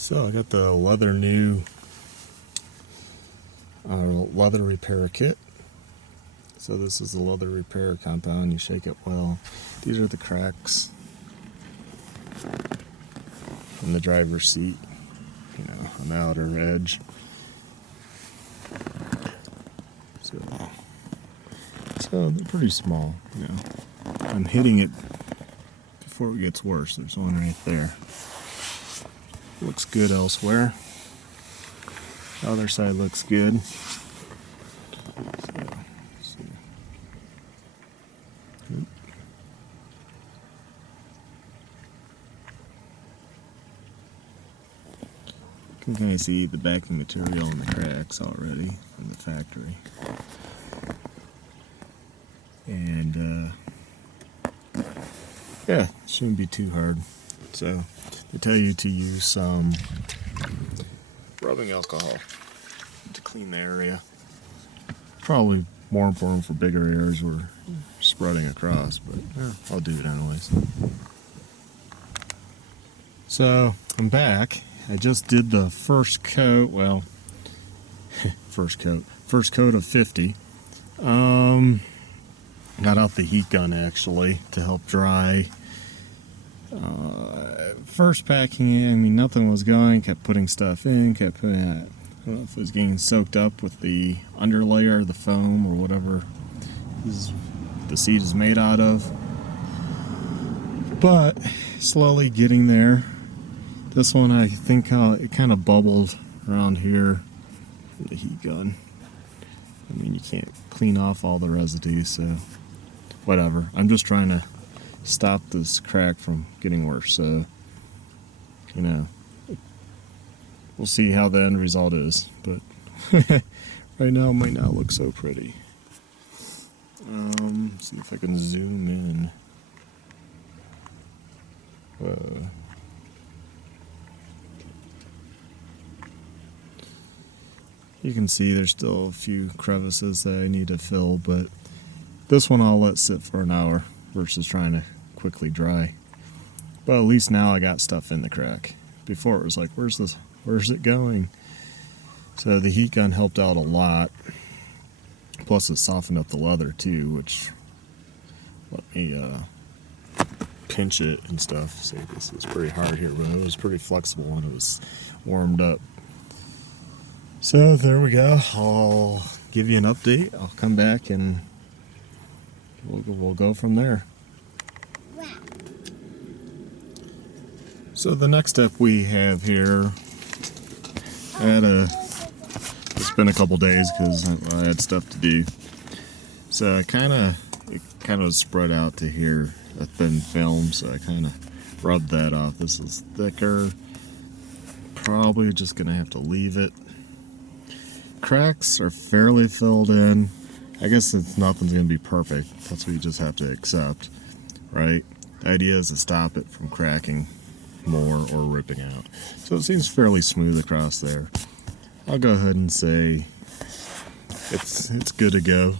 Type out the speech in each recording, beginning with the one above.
So I got the leather repair kit. So this is the leather repair compound. You shake it well. These are the cracks in the driver's seat, on the outer edge. So they're pretty small, I'm hitting it before it gets worse. There's one right there. Looks good elsewhere. The other side looks good. You can kind of see the backing material and the cracks already from the factory. And yeah, it shouldn't be too hard. So they tell you to use some rubbing alcohol to clean the area. Probably more important for bigger areas we're spreading across, but yeah, I'll do it anyways. So I'm back. I just did the first coat. Well, first coat of 50. Got out the heat gun actually to help dry. First packing in, nothing was going. Kept putting stuff in. I don't know if it was getting soaked up with the underlayer, the foam, or whatever the seat is made out of. But slowly getting there. This one, I think it kind of bubbled around here with the heat gun. You can't clean off all the residue, so whatever. I'm just trying to stop this crack from getting worse, so we'll see how the end result is, but right now it might not look so pretty. See if I can zoom in. You can see there's still a few crevices that I need to fill, but this one I'll let sit for an hour versus trying to quickly dry. But at least now I got stuff in the crack. Before it was like, where's it going? So the heat gun helped out a lot. Plus it softened up the leather too, which let me pinch it and stuff. See, this is pretty hard here, but it was pretty flexible when it was warmed up. So there we go. I'll give you an update. I'll come back and we'll go from there. So the next step we have here, it's been a couple days because I had stuff to do. So it kind of spread out to here, a thin film. So I kind of rubbed that off. This is thicker. Probably just gonna have to leave it. Cracks are fairly filled in. I guess nothing's going to be perfect. That's what you just have to accept, right? The idea is to stop it from cracking more or ripping out. So it seems fairly smooth across there. I'll go ahead and say it's good to go.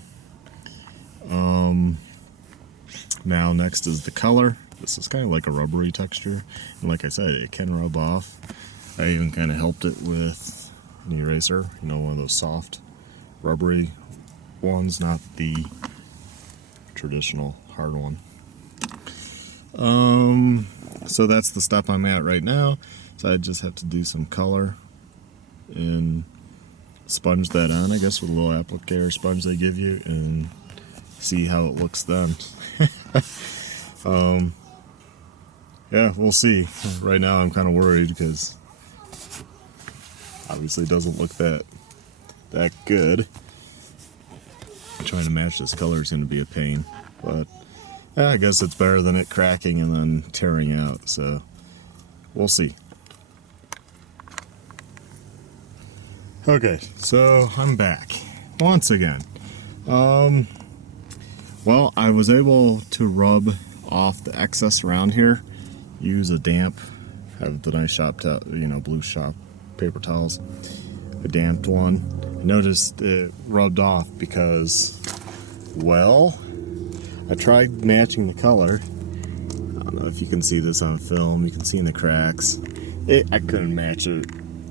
Now next is the color. This is kind of like a rubbery texture. And like I said, it can rub off. I even kind of helped it with an eraser, one of those soft rubbery ones, not the traditional hard one. So that's the step I'm at right now. So I just have to do some color and sponge that on, I guess, with a little applicator sponge they give you, and see how it looks then. Yeah, we'll see. Right now I'm kind of worried because obviously it doesn't look that good. Trying to match this color is going to be a pain, but I guess it's better than it cracking and then tearing out, so we'll see. Okay, so I'm back once again. Well, I was able to rub off the excess around here. Use a damp, have the nice shop towel, blue shop paper towels, a damped one. I noticed it rubbed off because, well, I tried matching the color. I don't know if you can see this on film. You can see in the cracks. I couldn't match it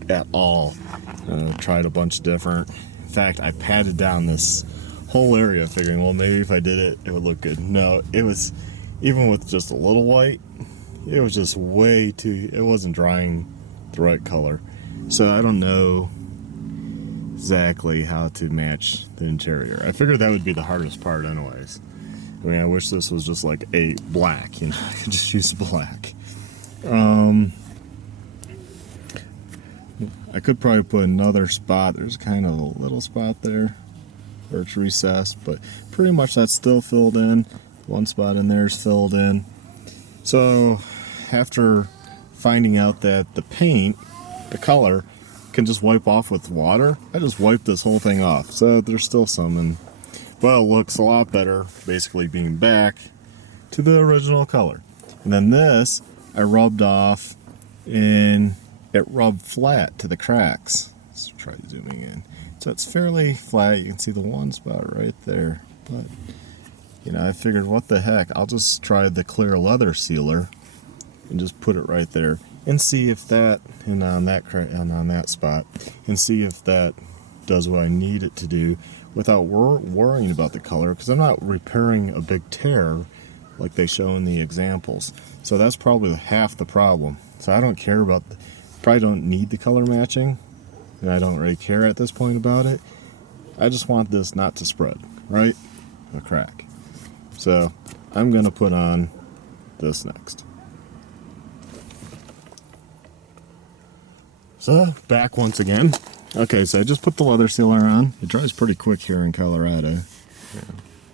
at all. Tried a bunch of different. In fact, I patted down this whole area figuring, well, maybe if I did it, it would look good. No, it was, even with just a little white, it was just way too, it wasn't drying the right color. So I don't know exactly how to match the interior. I figured that would be the hardest part anyways. I mean, I wish this was just like a black, you know, I could just use black. I could probably put another spot. There's kind of a little spot there where it's recessed, but pretty much that's still filled in. One spot in there is filled in. So after finding out that the paint, the color, can just wipe off with water, I just wiped this whole thing off. So there's still some, and well, it looks a lot better, basically being back to the original color. And then this, I rubbed off, and it rubbed flat to the cracks. Let's try zooming in. So it's fairly flat. You can see the one spot right there. But, you know, I figured, what the heck, I'll just try the clear leather sealer and just put it right there and see if that, and on that spot, and see if that does what I need it to do without worrying about the color, because I'm not repairing a big tear like they show in the examples. So that's probably half the problem. So I don't care about, probably don't need the color matching, and I don't really care at this point about it. I just want this not to spread, right? A crack. So I'm gonna put on this next. So back once again. Okay, so I just put the leather sealer on. It dries pretty quick here in Colorado.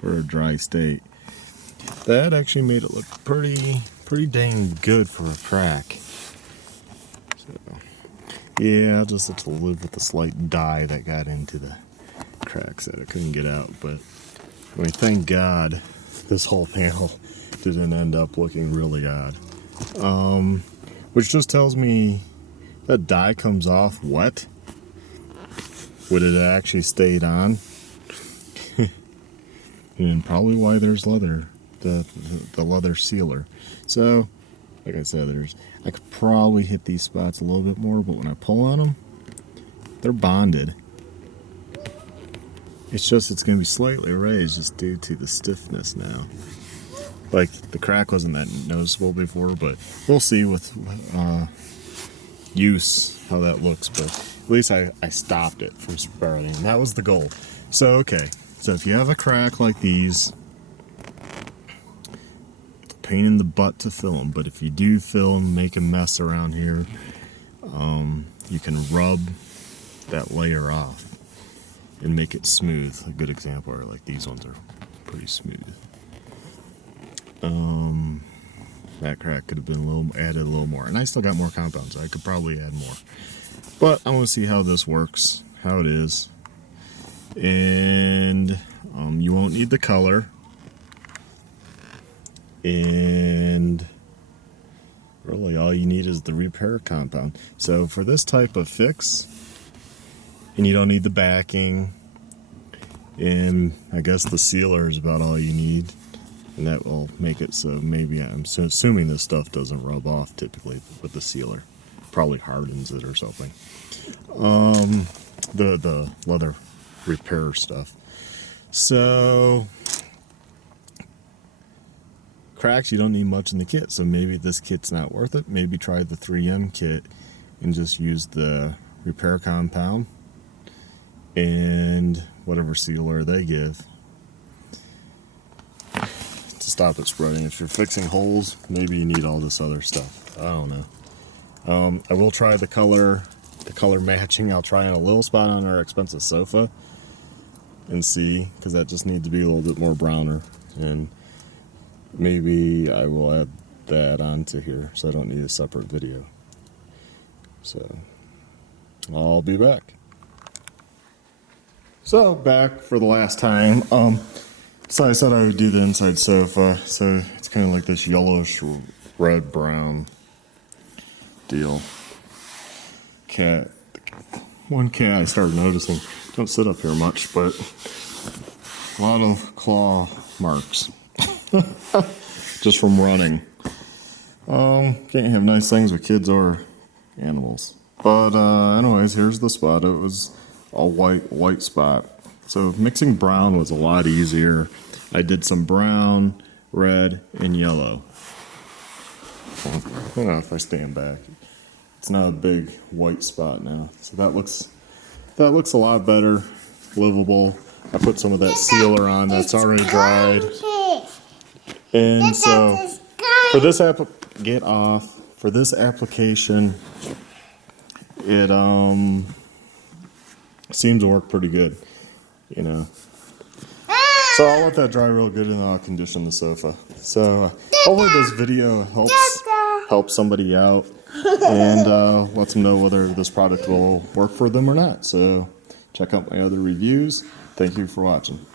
We're a dry state. That actually made it look pretty dang good for a crack. So yeah, I'll just have to live with the slight dye that got into the cracks that I couldn't get out. But I mean, thank God this whole panel didn't end up looking really odd. Which just tells me that dye comes off wet. Would it have actually stayed on? And probably why there's leather, the leather sealer. So, like I said, I could probably hit these spots a little bit more, but when I pull on them, they're bonded. It's going to be slightly raised just due to the stiffness now. Like, the crack wasn't that noticeable before, but we'll see with use how that looks. But at least I stopped it from spreading. That was the goal. So, okay. So if you have a crack like these, it's a pain in the butt to fill them. But if you do fill and make a mess around here, you can rub that layer off and make it smooth. A good example are like these ones are pretty smooth. That crack could have been added a little more, and I still got more compounds, so I could probably add more. But I want to see how this works, how it is, and you won't need the color, and really all you need is the repair compound. So for this type of fix, and you don't need the backing, and I guess the sealer is about all you need. And that will make it so maybe I'm assuming this stuff doesn't rub off typically with the sealer. Probably hardens it or something. The leather repair stuff. So cracks, you don't need much in the kit. So maybe this kit's not worth it. Maybe try the 3M kit and just use the repair compound and whatever sealer they give to stop it spreading. If you're fixing holes, maybe you need all this other stuff. I don't know. I will try the color matching. I'll try on a little spot on our expensive sofa and see, because that just needs to be a little bit more browner, and maybe I will add that onto here so I don't need a separate video. So I'll be back. So back for the last time. So I said I would do the inside sofa, so it's kind of like this yellowish red brown deal. One cat I started noticing, don't sit up here much, but a lot of claw marks just from running. Can't have nice things with kids or animals. But anyways, here's the spot. It was a white spot. So mixing brown was a lot easier. I did some brown, red, and yellow. I don't know if I stand back. It's not a big white spot now. So that looks a lot better, livable. I put some of that sealer on that's already dried. And so for this for this application, it seems to work pretty good, you know. So I'll let that dry real good and I'll condition the sofa. So hopefully this video helps somebody out and lets them know whether this product will work for them or not. So check out my other reviews. Thank you for watching.